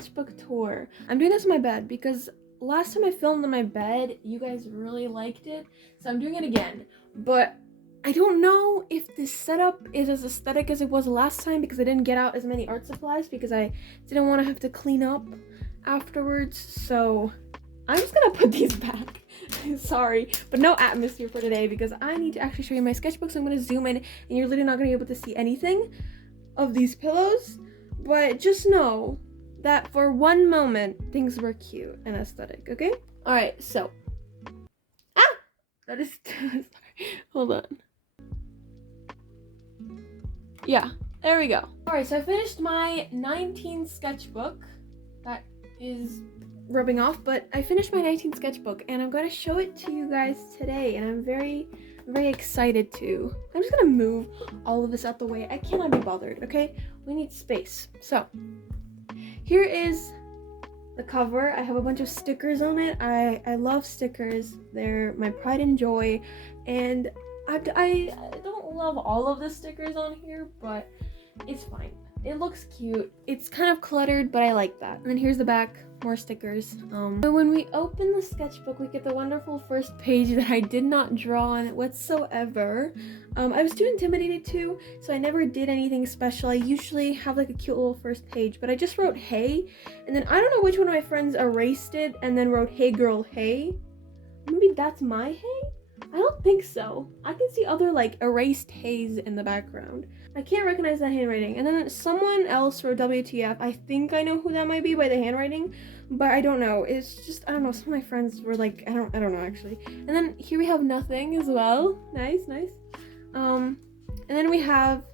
sketchbook tour. I'm doing this in my bed because last time I filmed in my bed, you guys really liked it, so I'm doing it again. But I don't know if this setup is as aesthetic as it was last time because I didn't get out as many art supplies because I didn't want to have to clean up afterwards, so I'm just gonna put these back. Sorry, but no atmosphere for today because I need to actually show you my sketchbook, so I'm gonna zoom in and you're literally not gonna be able to see anything of these pillows, but just know that for one moment things were cute and aesthetic. Okay, all right, so that is sorry, hold on. Yeah, there we go. All right, so I finished my 19 sketchbook. That is rubbing off, but I finished my 19 sketchbook and I'm going to show it to you guys today, and I'm very excited to. I'm just going to move all of this out the way. I cannot be bothered, okay? We need space. So here is the cover. I have a bunch of stickers on it. I love stickers. They're my pride and joy, and I don't love all of the stickers on here, but it's fine. It looks cute. It's kind of cluttered, but I like that. And then here's the back, more stickers. So when we open the sketchbook, we get the wonderful first page that I did not draw on it whatsoever. I was too intimidated to, so I never did anything special. I usually have like a cute little first page, but I just wrote hey, and then I don't know which one of my friends erased it and then wrote hey girl hey. Maybe that's my hey? I don't think so. I can see other like erased haze in the background. I can't recognize that handwriting. And then someone else wrote WTF. I think I know who that might be by the handwriting, but I don't know. It's just, I don't know. Some of my friends were like, I don't know actually. And then here we have nothing as well. Nice. And then we have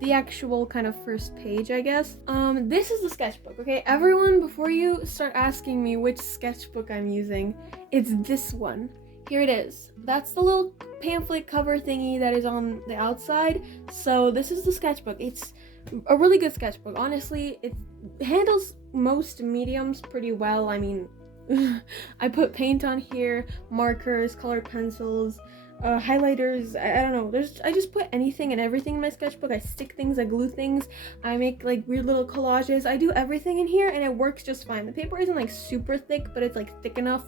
the actual kind of first page, I guess. This is the sketchbook, okay? Everyone, before you start asking me which sketchbook I'm using, it's this one. Here it is. That's the little pamphlet cover thingy that is on the outside. So this is the sketchbook. It's a really good sketchbook. Honestly, it handles most mediums pretty well. I mean, I put paint on here, markers, colored pencils, highlighters. I don't know. I just put anything and everything in my sketchbook. I stick things, I glue things, I make like weird little collages. I do everything in here and it works just fine. The paper isn't like super thick, but it's like thick enough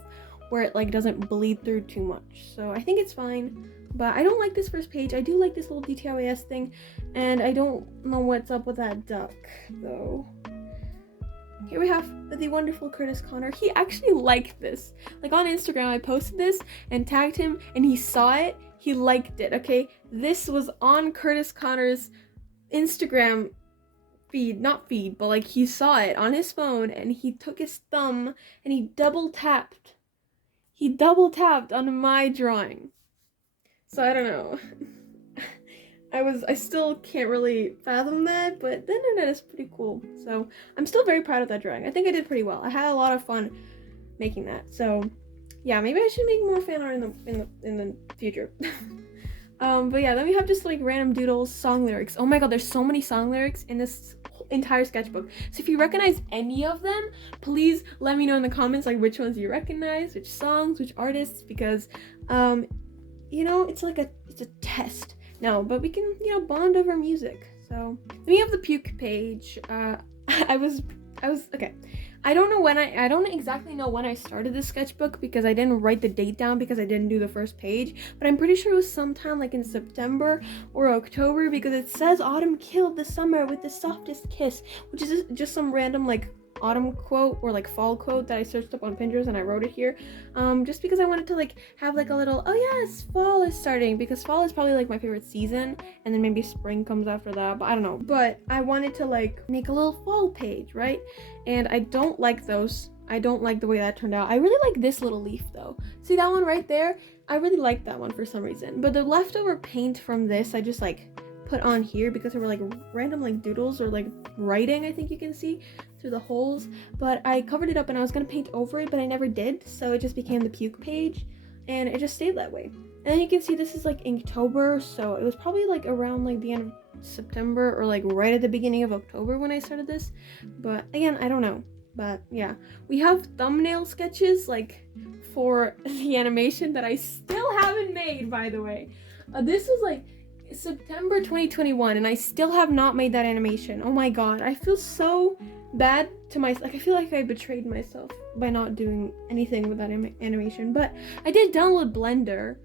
where it like doesn't bleed through too much, so I think it's fine. But I don't like this first page. I do like this little DTOAS thing, and I don't know what's up with that duck though. Here we have the wonderful Curtis Connor. He actually liked this. Like on Instagram, I posted this and tagged him, and he saw it. He liked it. Okay, this was on Curtis Connor's Instagram feed, not feed, but like he saw it on his phone, and he took his thumb and he double tapped on my drawing. So I don't know. I still can't really fathom that, but the internet is pretty cool. So I'm still very proud of that drawing. I think I did pretty well. I had a lot of fun making that. So yeah, maybe I should make more fan art in the future. But yeah, then we have just like random doodles, song lyrics. Oh my god, there's so many song lyrics in this entire sketchbook. So if you recognize any of them, please let me know in the comments like which ones you recognize, which songs, which artists, because you know, it's a test. No, but we can, you know, bond over music. So then we have the puke page. I was okay. I don't exactly know when I started this sketchbook because I didn't write the date down because I didn't do the first page, but I'm pretty sure it was sometime like in September or October because it says autumn killed the summer with the softest kiss, which is just some random like autumn quote or like fall quote that I searched up on Pinterest and I wrote it here, just because I wanted to like have like a little, oh yes, fall is starting, because fall is probably like my favorite season, and then maybe spring comes after that, but I don't know. But I wanted to like make a little fall page, right? And I don't like those. I don't like the way that turned out. I really like this little leaf though. See that one right there? I really like that one for some reason. But the leftover paint from this, I just like put on here because there were like random like doodles or like writing, I think you can see through the holes, but I covered it up and I was gonna paint over it, but I never did, so it just became the puke page and it just stayed that way. And then you can see this is like Inktober, so it was probably like around like the end of September or like right at the beginning of October when I started this, but again, I don't know. But yeah, we have thumbnail sketches like for the animation that I still haven't made, by the way. This was like September 2021 and I still have not made that animation. Oh my god, I feel so bad to myself. Like, I feel like I betrayed myself by not doing anything with that animation, but I did download Blender,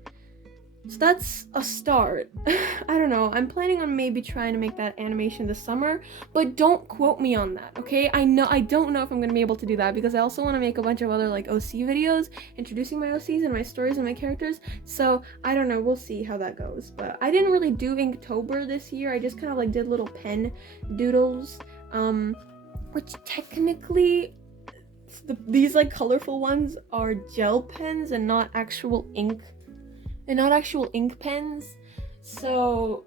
so that's a start. I don't know, I'm planning on maybe trying to make that animation this summer, but don't quote me on that, okay? I don't know if I'm gonna be able to do that, because I also want to make a bunch of other like OC videos introducing my OCs and my stories and my characters, so I don't know, we'll see how that goes. But I didn't really do Inktober this year. I just kind of like did little pen doodles, which technically these like colorful ones are gel pens and not actual ink pens. So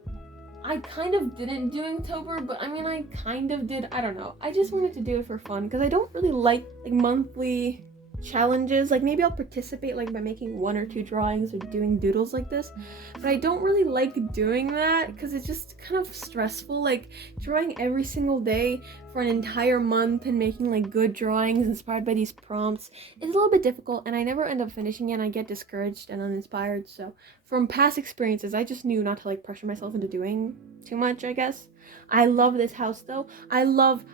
I kind of didn't do Inktober, but I mean, I kind of did. I don't know. I just wanted to do it for fun because I don't really like monthly challenges. Like, maybe I'll participate like by making 1 or 2 drawings or doing doodles like this, but I don't really like doing that because it's just kind of stressful. Like, drawing every single day for an entire month and making like good drawings inspired by these prompts is a little bit difficult, and I never end up finishing it and I get discouraged and uninspired. So from past experiences, I just knew not to like pressure myself into doing too much, I guess. I love this house though. I love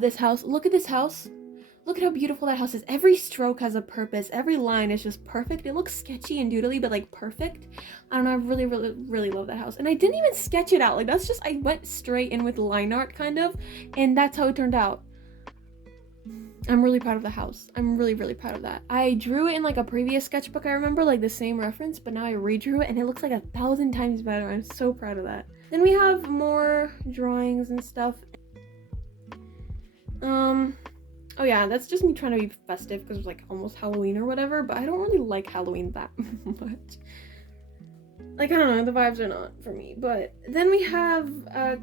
this house. Look at this house. Look at how beautiful that house is. Every stroke has a purpose. Every line is just perfect. It looks sketchy and doodly, but like perfect. I don't know, I really love that house. And I didn't even sketch it out. Like, that's just, I went straight in with line art kind of, and that's how it turned out. I'm really proud of the house. I'm really proud of that. I drew it in like a previous sketchbook, I remember, like the same reference, but now I redrew it and it looks like 1,000 times better. I'm so proud of that. Then we have more drawings and stuff. Oh yeah, that's just me trying to be festive because it's like almost Halloween or whatever, but I don't really like Halloween that much. Like, I don't know, the vibes are not for me. But then we have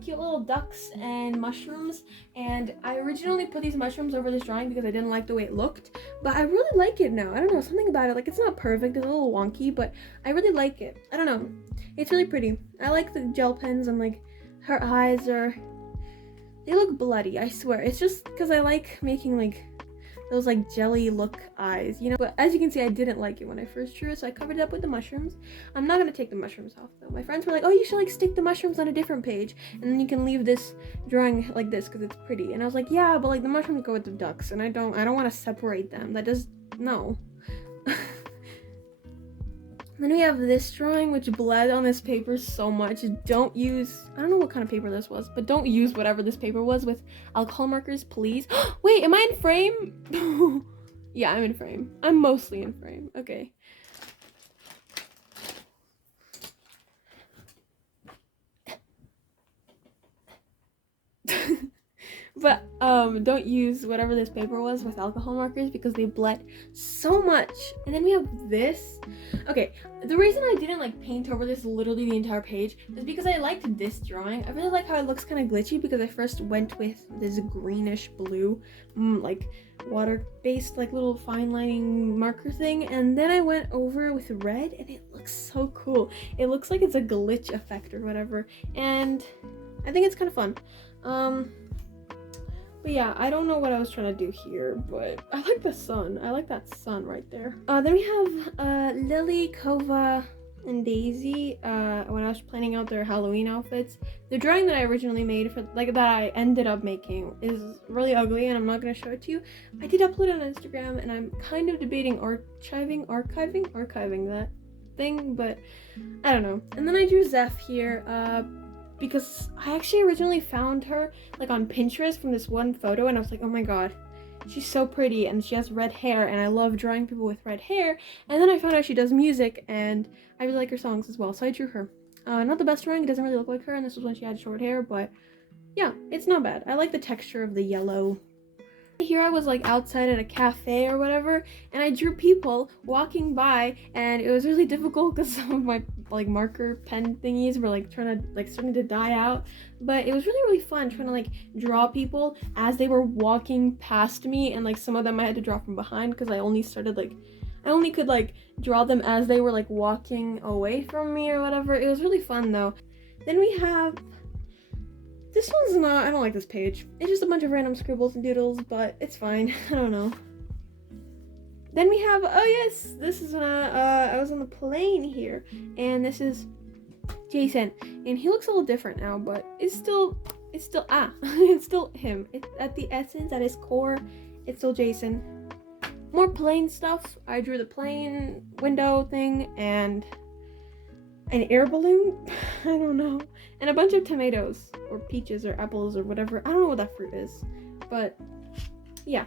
cute little ducks and mushrooms, and I originally put these mushrooms over this drawing because I didn't like the way it looked, but I really like it now. I don't know, something about it, like, it's not perfect, it's a little wonky, but I really like it. I don't know, it's really pretty. I like the gel pens, and like her eyes are, they look bloody, I swear. It's just because I like making like those like jelly look eyes, you know? But as you can see, I didn't like it when I first drew it, so I covered it up with the mushrooms. I'm not gonna take the mushrooms off though. My friends were like, oh, you should like stick the mushrooms on a different page, and then you can leave this drawing like this because it's pretty. And I was like, yeah, but like the mushrooms go with the ducks, and I don't want to separate them. That does, no. Then we have this drawing, which bled on this paper so much. Don't use, I don't know what kind of paper this was, but don't use whatever this paper was with alcohol markers, please. Wait, am I in frame? Yeah, I'm in frame. I'm mostly in frame. Okay. But don't use whatever this paper was with alcohol markers because they bled so much. And then we have this. Okay, the reason I didn't like paint over this literally the entire page is because I liked this drawing. I really like how it looks kind of glitchy because I first went with this greenish blue, like water-based like little fine lining marker thing, and then I went over with red, and it looks so cool. It looks like it's a glitch effect or whatever, and I think it's kind of fun. But yeah, I don't know what I was trying to do here, but I like the sun. I like that sun right there. Then we have Lily, Kova, and Daisy. When I was planning out their Halloween outfits, the drawing that I originally made for that I ended up making is really ugly, and I'm not gonna show it to you. I did upload it on Instagram, and I'm kind of debating archiving that thing, but I don't know. And then I drew Zeph here. Because I actually originally found her like on Pinterest from this one photo, and I was like, oh my god, she's so pretty and she has red hair, and I love drawing people with red hair. And then I found out she does music, and I really like her songs as well, so I drew her. Not the best drawing, it doesn't really look like her, and this was when she had short hair, but yeah, it's not bad. I like the texture of the yellow. Here I was like outside at a cafe or whatever, and I drew people walking by, and it was really difficult because some of my like marker pen thingies were like starting to die out, but it was really fun trying to like draw people as they were walking past me, and like some of them I had to draw from behind because I only could like draw them as they were like walking away from me or whatever. It was really fun though. Then we have this one's not, I don't like this page. It's just a bunch of random scribbles and doodles, but it's fine. I don't know. Then we have, oh yes, this is when I was on the plane here, and this is Jason, and he looks a little different now, but it's still it's still him. At the essence, at his core, it's still Jason. More plain stuff. I drew the plane window thing and an air balloon. I don't know. And a bunch of tomatoes or peaches or apples or whatever. I don't know what that fruit is. But yeah.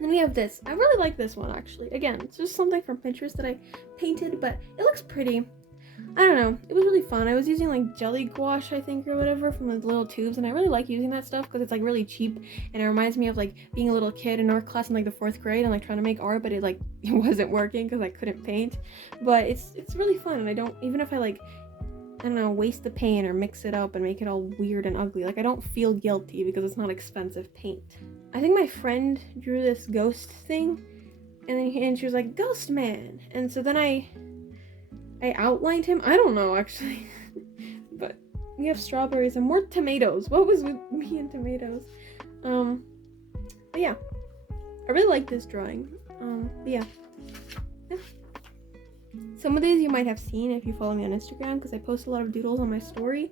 Then we have this. I really like this one actually. Again, it's just something from Pinterest that I painted, but it looks pretty. I don't know. It was really fun. I was using like jelly gouache, I think, or whatever, from the little tubes, and I really like using that stuff because it's like really cheap, and it reminds me of like being a little kid in art class in like the 4th grade and like trying to make art, but it wasn't working because I couldn't paint. But it's really fun, and I don't, even if I like, I don't know, waste the paint or mix it up and make it all weird and ugly, like I don't feel guilty because it's not expensive paint. I think my friend drew this ghost thing, and she was like, "Ghost man," and so then I outlined him. I don't know actually. But we have strawberries and more tomatoes. What was with me and tomatoes? But yeah. I really like this drawing. But yeah. Some of these you might have seen if you follow me on Instagram because I post a lot of doodles on my story.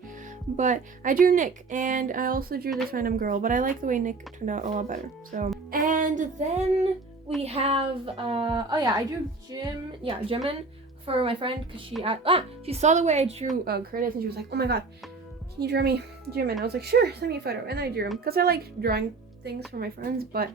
But I drew Nick, and I also drew this random girl, but I like the way Nick turned out a lot better. So, and then we have I drew Jimin for my friend because she saw the way I drew Curtis, and she was like, "Oh my god, can you draw me Jimin?" I was like, "Sure, send me a photo," and I drew him because I like drawing things for my friends. But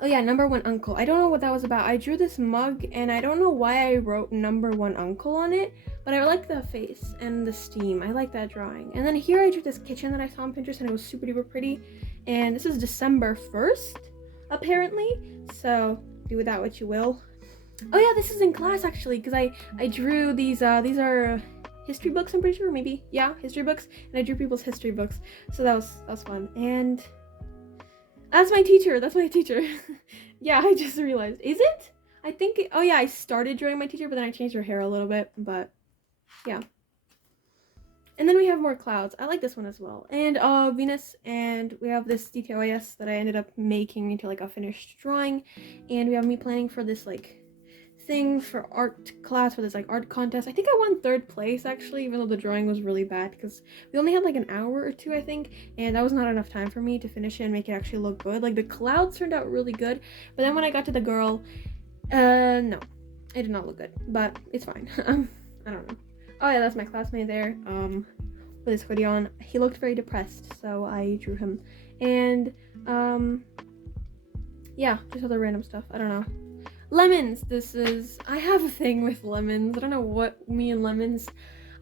oh yeah, number 1 uncle. I don't know what that was about. I drew this mug, and I don't know why I wrote number 1 uncle on it, but I like the face and the steam. I like that drawing. And then here I drew this kitchen that I saw on Pinterest, and it was super duper pretty. And this is December 1st, apparently. So do with that what you will. Oh yeah, this is in class actually, because I drew these are history books, I'm pretty sure, maybe. Yeah, history books, and I drew people's history books. So that was fun. And that's my teacher. Yeah, I just realized. Is it? I think oh yeah, I started drawing my teacher, but then I changed her hair a little bit, but yeah. And then we have more clouds. I like this one as well. And Venus, and we have this DTOIS that I ended up making into like a finished drawing, and we have me planning for this like thing for art class for this like art contest. I think I won 3rd place actually, even though the drawing was really bad because we only had like an hour or 2 I think, and that was not enough time for me to finish it and make it actually look good. Like the clouds turned out really good, but then when I got to the girl, no, it did not look good, but it's fine. I don't know. Oh yeah, that's my classmate there with his hoodie on. He looked very depressed, so I drew him. And yeah, just other random stuff. I don't know. Lemons. I have a thing with lemons. I don't know what me and lemons,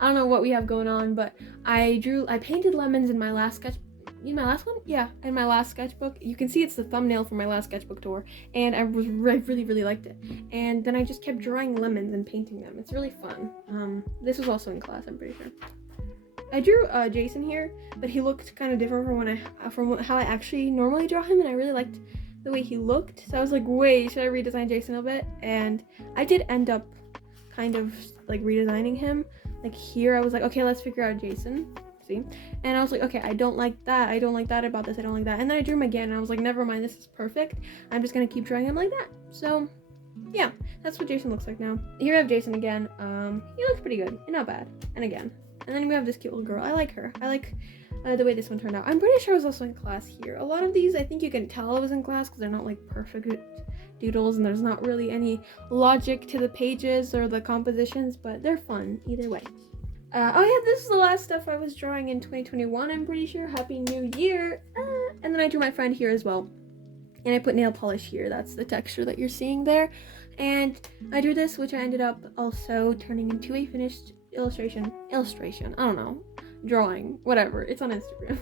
I don't know what we have going on, but I painted lemons in my last sketch. In my last one? Yeah, in my last sketchbook. You can see it's the thumbnail for my last sketchbook tour, and I really liked it. And then I just kept drawing lemons and painting them. It's really fun. This was also in class, I'm pretty sure. I drew Jason here, but he looked kind of different from how I actually normally draw him, and I really liked the way he looked. So I was like, wait, should I redesign Jason a bit? And I did end up kind of like redesigning him. Like here I was like, okay, let's figure out Jason. See? And I was like, okay, I don't like that about this, I don't like that. And then I drew him again, and I was like, never mind, this is perfect. I'm just gonna keep drawing him like that. So yeah, that's what Jason looks like now. Here I have Jason again. He looks pretty good, not bad. And again. And then we have this cute little girl. I like her. I like the way this one turned out. I'm pretty sure I was also in class here. A lot of these, I think you can tell I was in class because they're not like perfect doodles, and there's not really any logic to the pages or the compositions, but they're fun either way. Oh yeah, this is the last stuff I was drawing in 2021, I'm pretty sure. Happy New Year! And then I drew my friend here as well. And I put nail polish here. That's the texture that you're seeing there. And I drew this, which I ended up also turning into a finished illustration, I don't know, drawing, whatever, it's on Instagram.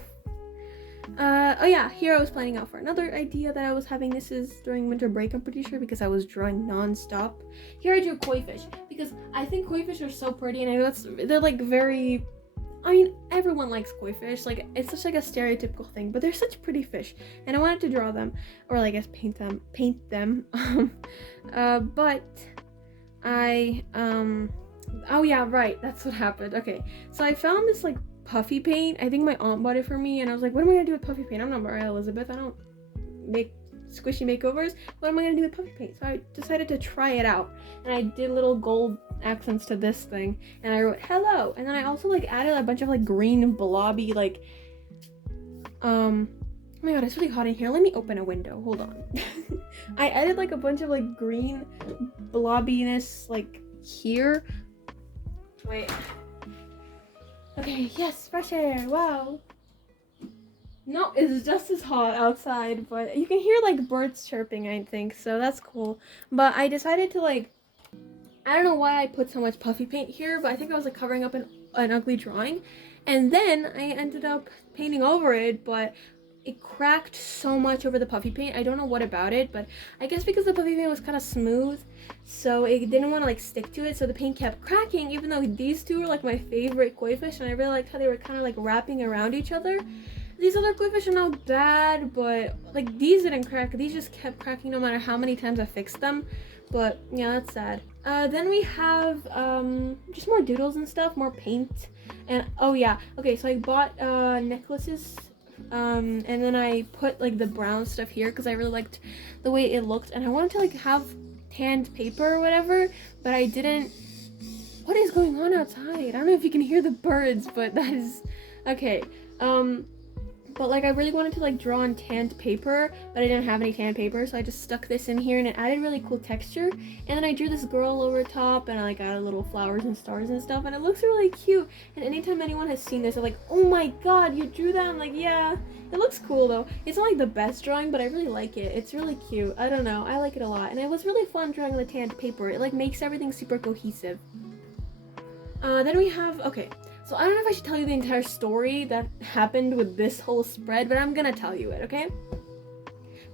Oh yeah, here I was planning out for another idea that I was having. This is during winter break, I'm pretty sure, because I was drawing non-stop. Here I drew koi fish because I think koi fish are so pretty, and I know they're like very, I mean, everyone likes koi fish, like it's such like a stereotypical thing, but they're such pretty fish, and I wanted to draw them, or I guess paint them. But I oh yeah, right, that's what happened. Okay, so I found this like puffy paint. I think my aunt bought it for me, and I was like, what am I gonna do with puffy paint? I'm not Maria Elizabeth. I don't make squishy makeovers. What am I gonna do with puffy paint? So I decided to try it out, and I did little gold accents to this thing, and I wrote hello, and then I also like added a bunch of like green blobby like oh my god, it's really hot in here. Let me open a window. Hold on. I added like a bunch of like green blobbiness like here. Wait. Okay, yes, fresh air. Wow. No, it's just as hot outside, but you can hear like birds chirping, I think, so that's cool. But I decided to like, I don't know why I put so much puffy paint here, but I think I was like covering up an ugly drawing. And then I ended up painting over it, but it cracked so much over the puffy paint. I don't know what about it, but I guess because the puffy paint was kind of smooth, so it didn't want to like stick to it, so the paint kept cracking, even though these two were like my favorite koi fish, and I really liked how they were kind of like wrapping around each other. These other koi fish are not bad, but like these didn't crack. These just kept cracking no matter how many times I fixed them. But yeah, that's sad. Then we have just more doodles and stuff, more paint. And oh yeah, okay, so I bought necklaces, and then I put like the brown stuff here because I really liked the way it looked, and I wanted to like have tanned paper or whatever, but I didn't. What is going on outside? I don't know if you can hear the birds, but that is okay. But like I really wanted to like draw on tanned paper, but I didn't have any tanned paper, so I just stuck this in here, and it added really cool texture. And then I drew this girl over top, and I like added little flowers and stars and stuff, and it looks really cute. And anytime anyone has seen this, they're like, oh my god, you drew that? I'm like, yeah. It looks cool though. It's not like the best drawing, but I really like it. It's really cute. I don't know, I like it a lot, and it was really fun drawing on the tanned paper. It like makes everything super cohesive. Then we have, okay, so I don't know if I should tell you the entire story that happened with this whole spread, but I'm gonna tell you it, okay?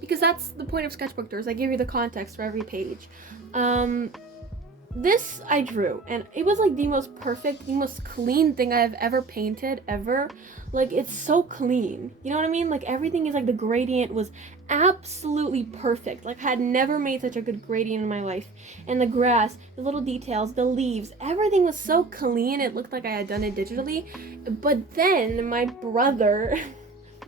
Because that's the point of sketchbook tours. I give you the context for every page. This I drew, and it was like the most perfect, the most clean thing I've ever painted, ever. Like, it's so clean, you know what I mean? Like, everything is like, the gradient was absolutely perfect. Like, I had never made such a good gradient in my life. And the grass, the little details, the leaves, everything was so clean, it looked like I had done it digitally. But then my brother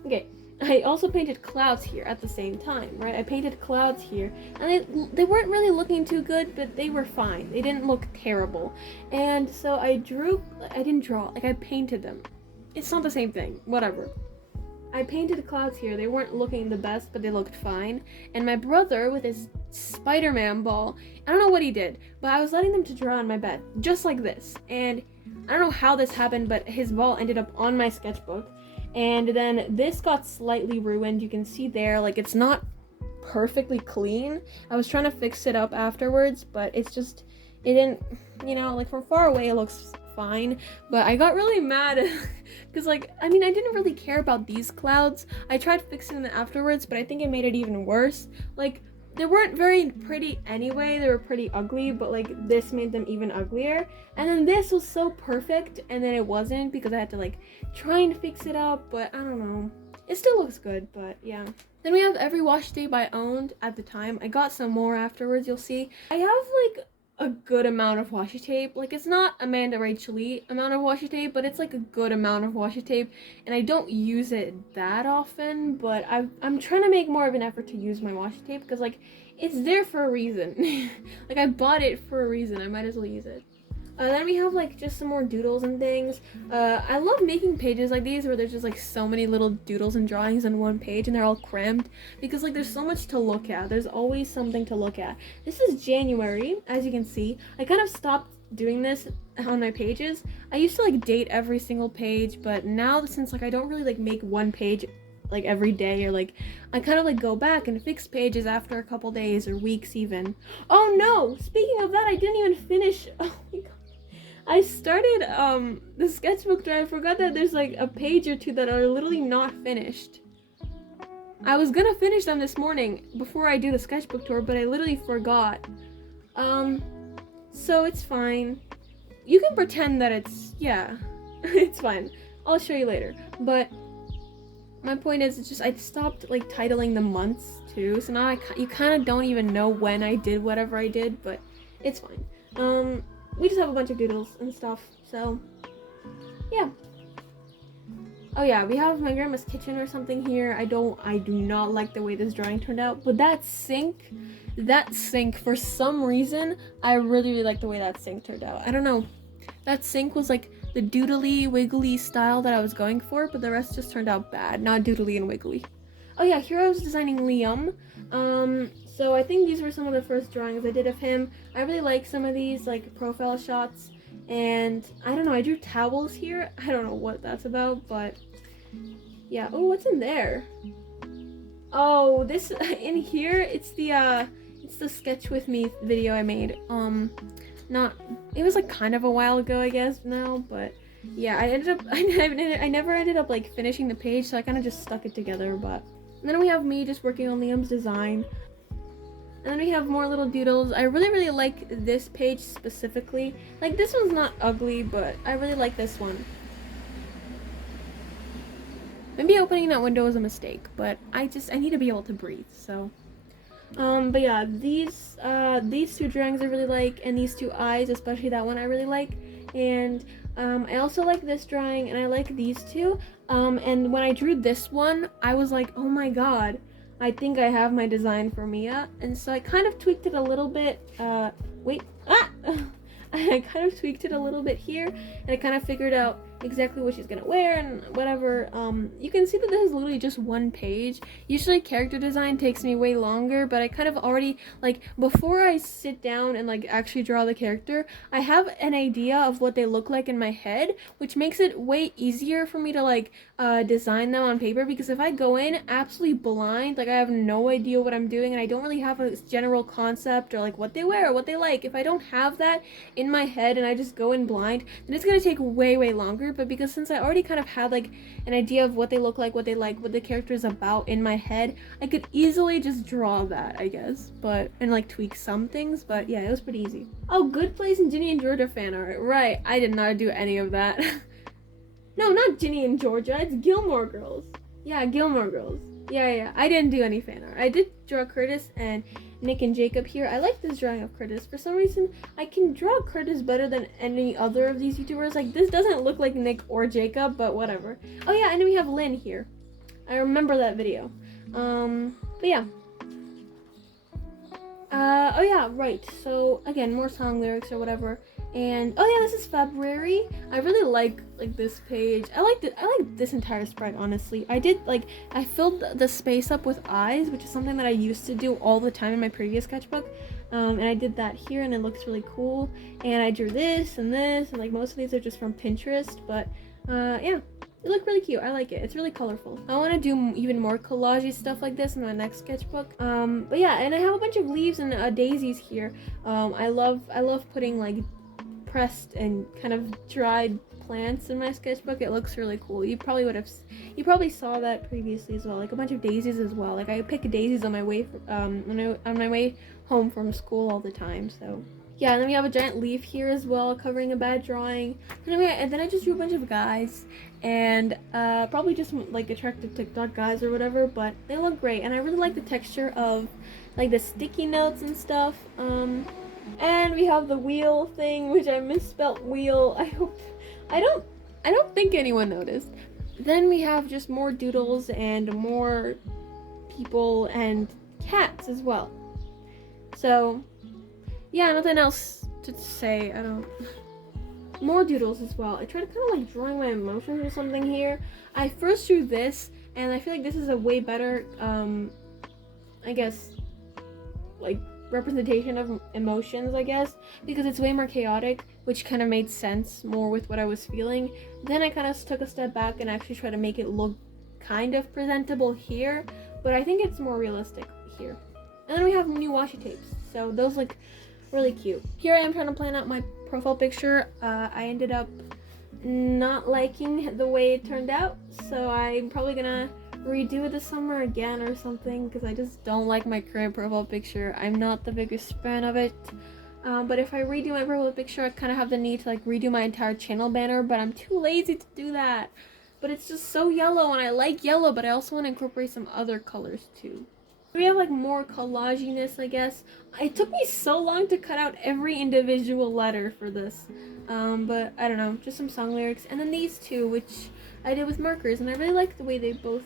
okay, I also painted clouds here at the same time, right? I painted clouds here, and they weren't really looking too good, but they were fine. They didn't look terrible. And so I didn't draw, like I painted them. It's not the same thing, whatever. I painted clouds here. They weren't looking the best, but they looked fine. And my brother, with his Spider-Man ball, I don't know what he did, but I was letting them to draw on my bed, just like this. And I don't know how this happened, but his ball ended up on my sketchbook. And then this got slightly ruined. You can see there, like, it's not perfectly clean. I was trying to fix it up afterwards, but it's just, it didn't, you know, like from far away it looks fine. But I got really mad because, like, I mean, I didn't really care about these clouds. I tried fixing them afterwards, but I think it made it even worse. Like, they weren't very pretty anyway, they were pretty ugly, but like this made them even uglier. And then this was so perfect, and then it wasn't because I had to like try and fix it up, but I don't know. It still looks good, but yeah. Then we have Every Washi Tape I owned at the time. I got some more afterwards, you'll see. I have like a good amount of washi tape. Like, it's not Amanda Rachel Lee amount of washi tape, but it's like a good amount of washi tape, and I don't use it that often, but I'm trying to make more of an effort to use my washi tape because, like, it's there for a reason. Like, I bought it for a reason. I might as well use it. Then we have like just some more doodles and things. I love making pages like these where there's just like so many little doodles and drawings on one page and they're all crammed because like there's so much to look at. There's always something to look at. This is January, as you can see. I kind of stopped doing this on my pages. I used to like date every single page, but now since like I don't really like make one page like every day, or like I kind of like go back and fix pages after a couple days or weeks even. Oh no, speaking of that, I didn't even finish. Oh my god, I started the sketchbook tour. I forgot that there's like a page or two that are literally not finished. I was gonna finish them this morning before I do the sketchbook tour, but I literally forgot. So it's fine. You can pretend that it's, yeah, it's fine. I'll show you later. But my point is, it's just I stopped like titling the months too, so now you kind of don't even know when I did whatever I did, but it's fine. We just have a bunch of doodles and stuff, so yeah. Oh yeah, we have my grandma's kitchen or something here. I do not like the way this drawing turned out, but that sink, for some reason, I really like the way that sink turned out. I don't know. That sink was like the doodly wiggly style that I was going for, but the rest just turned out bad, not doodly and wiggly. Oh yeah, here I was designing Liam. So I think these were some of the first drawings I did of him. I really like some of these like profile shots, and I don't know, I drew towels here. I don't know what that's about, but yeah. Oh, what's in there? Oh, this in here, it's the sketch with me video I made. It was like kind of a while ago, I guess now, but yeah, I never ended up like finishing the page, so I kind of just stuck it together. But and then we have me just working on Liam's design, and then we have more little doodles. I really like this page specifically. Like, this one's not ugly, but I really like this one. Maybe opening that window was a mistake, but I need to be able to breathe, so. But yeah, these two drawings I really like, and these two eyes, especially that one, I really like. And I also like this drawing, and I like these two. And when I drew this one, I was like, oh my god, I think I have my design for Mia. And so I kind of tweaked it a little bit. I kind of tweaked it a little bit here, and I kind of figured out exactly what she's gonna wear and whatever. You can see that this is literally just one page. Usually character design takes me way longer, but I kind of already, like, before I sit down and like actually draw the character, I have an idea of what they look like in my head, which makes it way easier for me to like design them on paper, because if I go in absolutely blind, like I have no idea what I'm doing and I don't really have a general concept or like what they wear or what they like, if I don't have that in my head and I just go in blind, then it's gonna take way longer. But because since I already kind of had like an idea of what they look like, what they like, what the character is about in my head, I could easily just draw that, I guess, and like tweak some things. But yeah, it was pretty easy. Oh, Good Place and Ginny and Georgia fan art. Right, I did not do any of that. No, not Ginny and Georgia, it's Gilmore Girls. Yeah, Gilmore Girls. Yeah, I didn't do any fan art. I did draw Curtis and Nick and Jacob here. I like this drawing of Curtis. For some reason, I can draw Curtis better than any other of these YouTubers. Like, this doesn't look like Nick or Jacob, but whatever. Oh yeah, and then we have Lynn here. I remember that video. But yeah. Oh yeah, right. So, again, more song lyrics or whatever. And oh yeah, this is February. I really like this page. I like this entire spread, honestly. I filled the space up with eyes, which is something that I used to do all the time in my previous sketchbook. And I did that here, and it looks really cool. And I drew this, and like most of these are just from Pinterest, but yeah. They look really cute. I like it. It's really colorful. I want to do even more collagey stuff like this in my next sketchbook. But yeah, and I have a bunch of leaves and daisies here. I love putting like pressed and kind of dried plants in my sketchbook. It looks really cool. You probably saw that previously as well. Like a bunch of daisies as well. Like I pick daisies on my way on my way home from school all the time. So yeah, and then we have a giant leaf here as well, covering a bad drawing. And then I just drew a bunch of guys, and probably just like attractive TikTok guys or whatever, but they look great, and I really like the texture of like the sticky notes and stuff. And we have the wheel thing, which I misspelt wheel. I don't think anyone noticed. Then we have just more doodles and more people and cats as well. So yeah, nothing else to say. More doodles as well. I tried to kind of like drawing my emotions or something here. I first drew this, and I feel like this is a way better, I guess, like representation of emotions, I guess, because it's way more chaotic, which kind of made sense more with what I was feeling. Then I kind of took a step back and actually tried to make it look kind of presentable here, but I think it's more realistic here. And then we have new washi tapes, so those look really cute. Here I am trying to plan out my profile picture. I ended up not liking the way it turned out, so I'm probably gonna redo it this summer again or something, because I just don't like my current profile picture. I'm not the biggest fan of it. But if I redo my profile picture, I kind of have the need to like redo my entire channel banner, but I'm too lazy to do that. But it's just so yellow, and I like yellow, but I also want to incorporate some other colors too. We have like more collaginess, I guess. It took me so long to cut out every individual letter for this, but I don't know, just some song lyrics. And then these two, which I did with markers, and I really like the way they both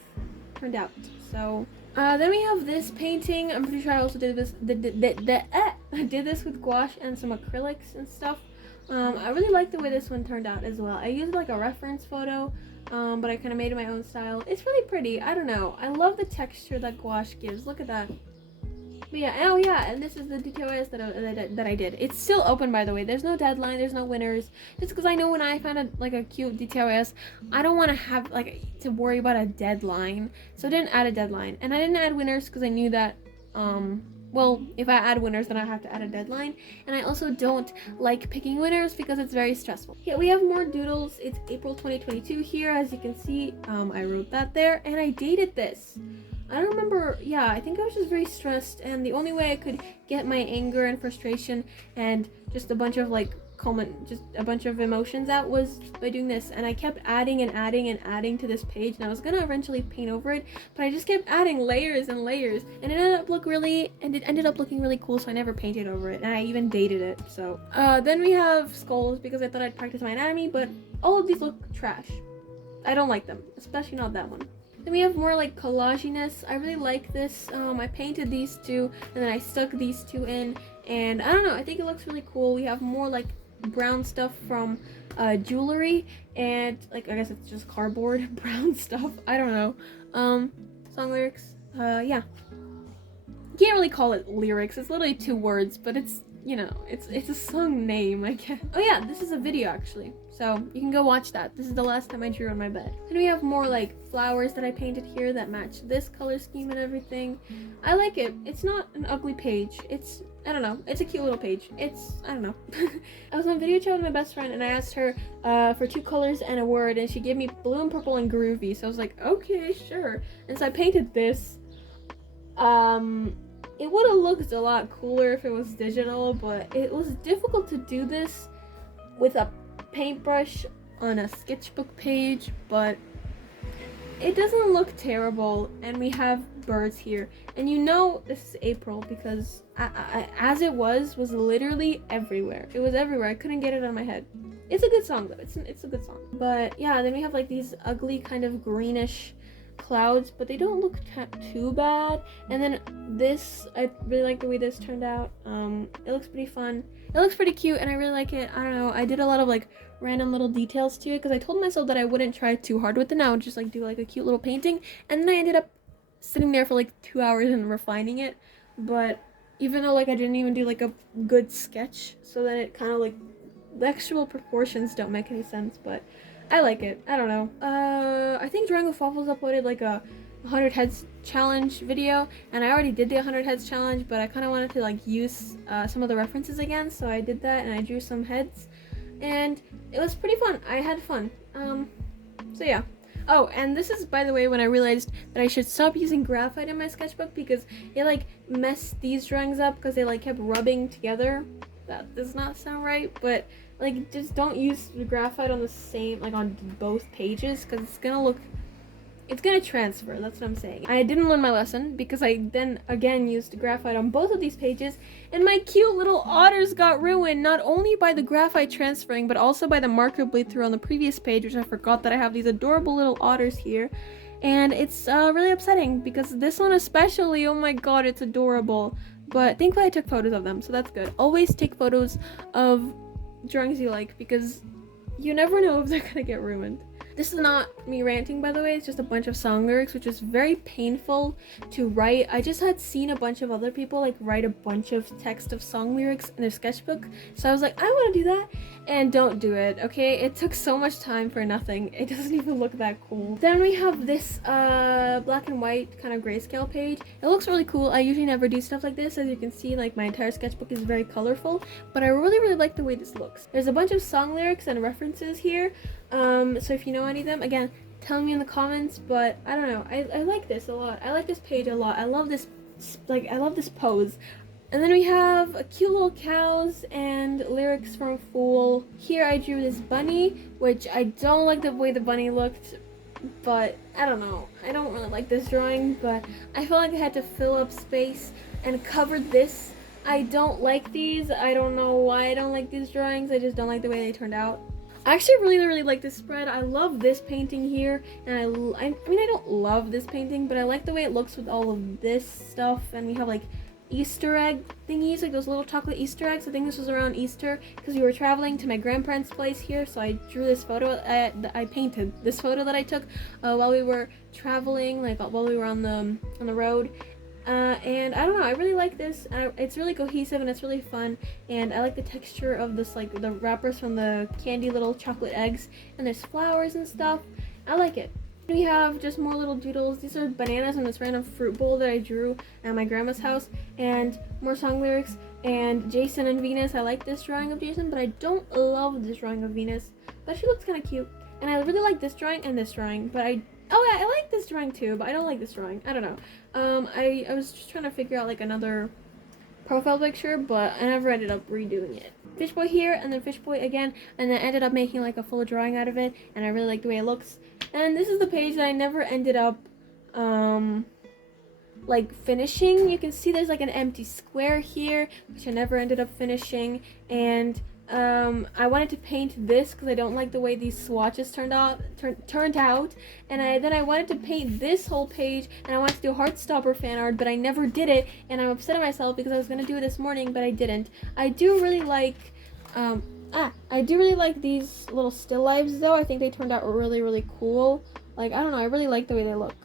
turned out. So then we have this painting. I'm pretty sure I also did this I did this with gouache and some acrylics and stuff. I really like the way this one turned out as well. I used like a reference photo, but I kind of made it my own style. It's really pretty. I don't know. I love the texture that gouache gives. Look at that. But yeah, oh yeah, and this is the DTOS that I did. It's still open, by the way. There's no deadline, there's no winners. Just because I know when I find a cute DTOS, I don't want to have to worry about a deadline. So I didn't add a deadline, and I didn't add winners because I knew that well, if I add winners, then I have to add a deadline. And I also don't like picking winners because it's very stressful. Yeah, we have more doodles. It's April 2022 here, as you can see. I wrote that there, and I dated this. I don't remember, yeah, I think I was just very stressed, and the only way I could get my anger and frustration and just a bunch of just a bunch of emotions out was by doing this. And I kept adding and adding and adding to this page, and I was gonna eventually paint over it, but I just kept adding layers and layers, and it ended up looking really cool, so I never painted over it, and I even dated it. So then we have skulls, because I thought I'd practice my anatomy, but all of these look trash. I don't like them, especially not that one. Then we have more like collaginess. I really like this. I painted these two, and then I stuck these two in, and I don't know, I think it looks really cool. We have more like brown stuff from jewelry, and like I guess it's just cardboard brown stuff. I don't know. Song lyrics. Yeah. You can't really call it lyrics. It's literally 2 words, but it's, you know, it's a song name, I guess. Oh yeah, this is a video actually, so you can go watch that. This is the last time I drew on my bed. Then we have more like flowers that I painted here that match this color scheme and everything. I like it. It's not an ugly page. It's, I don't know, it's a cute little page. It's, I don't know. I was on video chat with my best friend, and I asked her for 2 colors and a word, and she gave me blue and purple and groovy. So I was like, okay, sure. And so I painted this. It would have looked a lot cooler if it was digital, but it was difficult to do this with a paintbrush on a sketchbook page, but it doesn't look terrible. And we have birds here, and you know this is April because as it was literally everywhere. It was everywhere. I couldn't get it on my head. It's a good song though. It's a good song. But yeah, then we have like these ugly kind of greenish clouds, but they don't look too bad. And then this, I really like the way this turned out. It looks pretty fun. It looks pretty cute, and I really like it. I don't know, I did a lot of like random little details to it because I told myself that I wouldn't try too hard with it. I would just like do like a cute little painting, and then I ended up sitting there for like 2 hours and refining it. But even though like I didn't even do like a good sketch, so then it kind of like the actual proportions don't make any sense, but I like it. I don't know. I think Drawing with Waffles uploaded like a 100 heads challenge video, and I already did the 100 heads challenge, but I kind of wanted to like use some of the references again, so I did that and I drew some heads, and it was pretty fun. I had fun. So yeah. Oh, and this is, by the way, when I realized that I should stop using graphite in my sketchbook because it like messed these drawings up because they like kept rubbing together. That does not sound right, but like just don't use the graphite on the same, like on both pages, because it's gonna transfer. That's what I'm saying. I didn't learn my lesson because I then again used graphite on both of these pages, and my cute little otters got ruined, not only by the graphite transferring, but also by the marker bleed through on the previous page, which I forgot that I have these adorable little otters here. And it's really upsetting because this one especially, oh my god, it's adorable. But thankfully I took photos of them, so that's good. Always take photos of drawings you like, because you never know if they're gonna get ruined. This is not me ranting, by the way, it's just a bunch of song lyrics, which is very painful to write. I just had seen a bunch of other people like write a bunch of text of song lyrics in their sketchbook, so I was like, I want to do that, and don't do it, okay? It took so much time for nothing. It doesn't even look that cool. Then we have this black and white kind of grayscale page. It looks really cool. I usually never do stuff like this. As you can see, like my entire sketchbook is very colorful, but I really like the way this looks. There's a bunch of song lyrics and references here. So if you know any of them, again, tell me in the comments, but I don't know, I like this a lot. I like this page a lot. I love this, like, I love this pose. And then we have a cute little cows and lyrics from Fool. Here I drew this bunny, which I don't like the way the bunny looked, but I don't know. I don't really like this drawing, but I felt like I had to fill up space and cover this. I don't like these. I don't know why I don't like these drawings. I just don't like the way they turned out. I actually really like this spread. I love this painting here, and I mean, I don't love this painting, but I like the way it looks with all of this stuff, and we have like Easter egg thingies, like those little chocolate Easter eggs. I think this was around Easter because we were traveling to my grandparents' place here, so I drew this photo. I painted this photo that I took while we were traveling, like while we were on the road. And I don't know, I really like this. It's really cohesive and it's really fun, and I like the texture of this, like the wrappers from the candy little chocolate eggs, and there's flowers and stuff. I like it. We have just more little doodles. These are bananas in this random fruit bowl that I drew at my grandma's house, and more song lyrics, and Jason and Venus. I like this drawing of Jason, but I don't love this drawing of Venus, but she looks kind of cute. And I really like this drawing and this drawing, but oh yeah, I like this drawing too, but I don't like this drawing. I don't know. I was just trying to figure out like another profile picture, but I never ended up redoing it. Fishboy here, and then Fishboy again, and then I ended up making like a full drawing out of it, and I really like the way it looks. And this is the page that I never ended up like finishing. You can see there's like an empty square here, which I never ended up finishing, and I wanted to paint this because I don't like the way these swatches turned out, and then I wanted to paint this whole page, and I wanted to do Heartstopper fan art, but I never did it, and I'm upset at myself because I was gonna do it this morning, but I didn't. I do really like these little still lives though. I think they turned out really cool. Like, I don't know, I really like the way they look.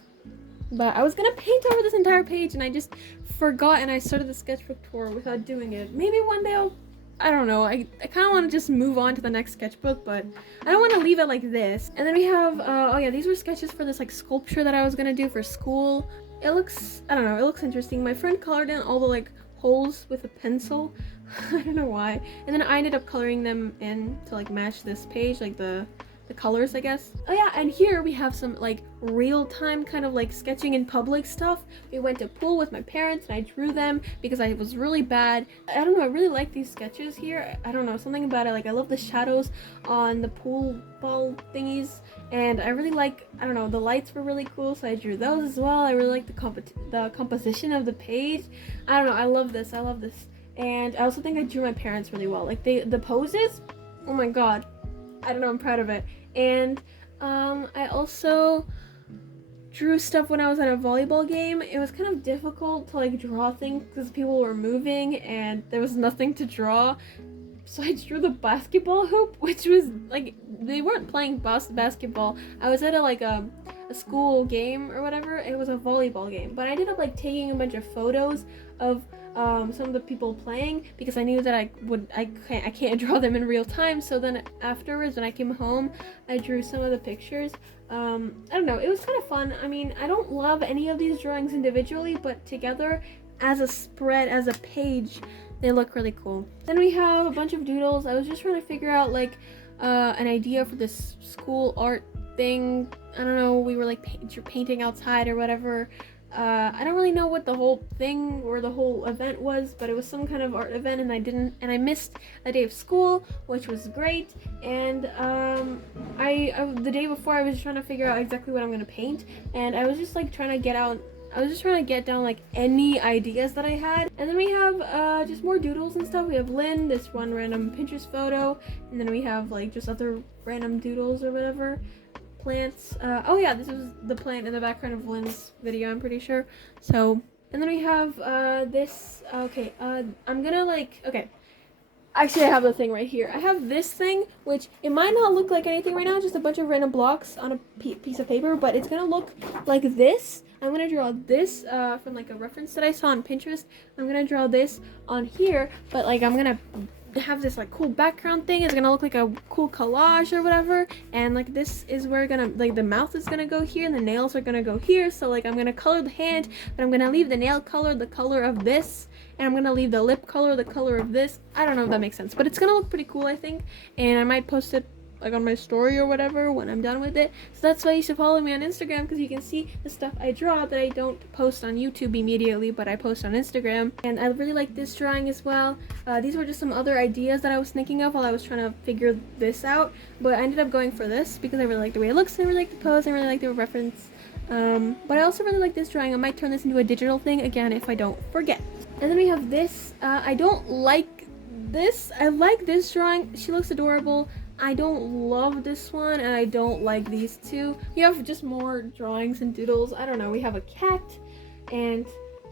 But I was gonna paint over this entire page and I just forgot, and I started the sketchbook tour without doing it. Maybe one day I don't know, I kind of want to just move on to the next sketchbook, but I don't want to leave it like this. And then we have, oh yeah, these were sketches for this like sculpture that I was gonna do for school. It looks, I don't know, it looks interesting. My friend colored in all the like holes with a pencil. I don't know why. And then I ended up coloring them in to like match this page, like the colors, I guess. Oh yeah, and here we have some like real-time kind of like sketching in public stuff. We went to pool with my parents and I drew them because I was really bad. I don't know, I really like these sketches here. I don't know, something about it. Like, I love the shadows on the pool ball thingies, and I really like, I don't know, the lights were really cool, so I drew those as well. I really like the composition of the page. I don't know, I love this. And I also think I drew my parents really well. Like, the poses, oh my god, I don't know, I'm proud of it. And I also drew stuff when I was at a volleyball game. It was kind of difficult to like draw things because people were moving and there was nothing to draw. So I drew the basketball hoop, which was like, they weren't playing basketball. I was at a school game or whatever. It was a volleyball game, but I ended up like taking a bunch of photos of some of the people playing because I knew that I can't draw them in real time. So then afterwards, when I came home, I drew some of the pictures. I don't know, it was kind of fun. I mean, I don't love any of these drawings individually, but together as a spread, as a page, they look really cool. Then we have a bunch of doodles. I was just trying to figure out like an idea for this school art thing. I don't know, we were like painting outside or whatever. I don't really know what the whole thing or the whole event was, but it was some kind of art event, and I missed a day of school, which was great. And the day before, I was just trying to figure out exactly what I'm gonna paint, and I was just like trying to get down like any ideas that I had. And then we have just more doodles and stuff. We have Lynn, this one random Pinterest photo, and then we have like just other random doodles or whatever. Plants. Oh yeah, this is the plant in the background of Lynn's video, I'm pretty sure. So, and then we have this. Okay, I'm gonna like, okay. Actually, I have the thing right here. I have this thing, which it might not look like anything right now, just a bunch of random blocks on a piece of paper, but it's gonna look like this. I'm gonna draw this from like a reference that I saw on Pinterest. I'm gonna draw this on here, but like I'm gonna have this like cool background thing. It's gonna look like a cool collage or whatever, and like this is where the mouth is gonna go here and the nails are gonna go here. So like I'm gonna color the hand, but I'm gonna leave the nail color the color of this, and I'm gonna leave the lip color the color of this. I don't know if that makes sense, but it's gonna look pretty cool, I think, and I might post it like on my story or whatever when I'm done with it. So that's why you should follow me on Instagram, because you can see the stuff I draw that I don't post on YouTube immediately, but I post on Instagram. And I really like this drawing as well. These were just some other ideas that I was thinking of while I was trying to figure this out, but I ended up going for this because I really like the way it looks, and I really like the pose, and I really like the reference. But I also really like this drawing. I might turn this into a digital thing again if I don't forget. And then we have this. I don't like this. I like this drawing. She looks adorable. I don't love this one, and I don't like these two. We have just more drawings and doodles. I don't know. We have a cat, and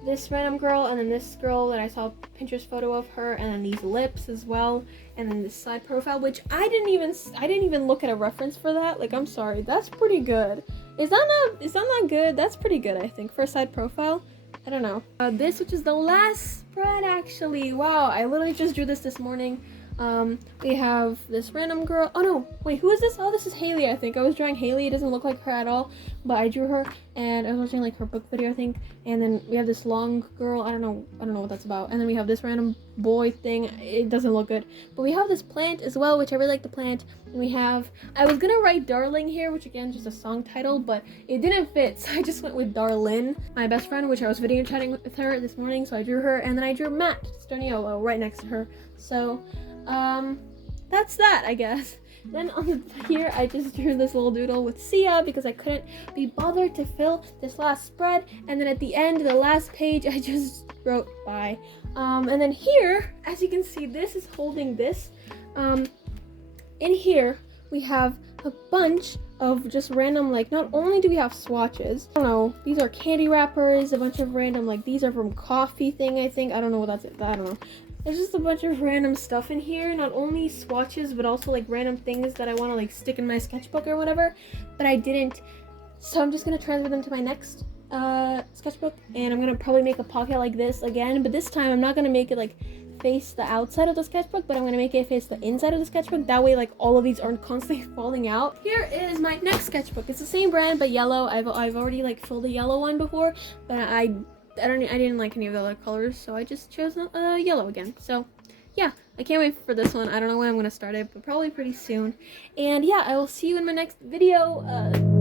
this random girl, and then this girl that I saw a Pinterest photo of her, and then these lips as well, and then this side profile, which I didn't even look at a reference for that. Like, I'm sorry, that's pretty good. Is that not good? That's pretty good, I think, for a side profile. I don't know. This, which is the last spread, actually. Wow, I literally just drew this morning. We have this random girl. Oh no, wait, who is this? Oh, this is Haley, I think. I was drawing Haley. It doesn't look like her at all, but I drew her, and I was watching like her book video, I think. And then we have this long girl. I don't know what that's about. And then we have this random boy thing. It doesn't look good. But we have this plant as well, which I really like the plant. And we have, I was gonna write Darling here, which again, just a song title, but it didn't fit, so I just went with Darlin, my best friend, which I was video chatting with her this morning, so I drew her. And then I drew Matt Stoniolo right next to her. So that's that, I guess. Then on here, I just drew this little doodle with Sia because I couldn't be bothered to fill this last spread. And then at the end, the last page, I just wrote bye. And then here, as you can see, this is holding this. In here, we have a bunch of just random, like, not only do we have swatches, I don't know, these are candy wrappers, a bunch of random, like, these are from coffee thing, I think. I don't know what that's, I don't know. There's just a bunch of random stuff in here, not only swatches, but also like random things that I want to like stick in my sketchbook or whatever, but I didn't. So I'm just going to transfer them to my next sketchbook, and I'm going to probably make a pocket like this again, but this time I'm not going to make it like face the outside of the sketchbook, but I'm going to make it face the inside of the sketchbook. That way like all of these aren't constantly falling out. Here is my next sketchbook. It's the same brand, but yellow. I've already like filled a yellow one before, but I didn't like any of the other colors, so I just chose yellow again. So yeah, I can't wait for this one. I don't know when I'm gonna start it, but probably pretty soon. And yeah, I will see you in my next video.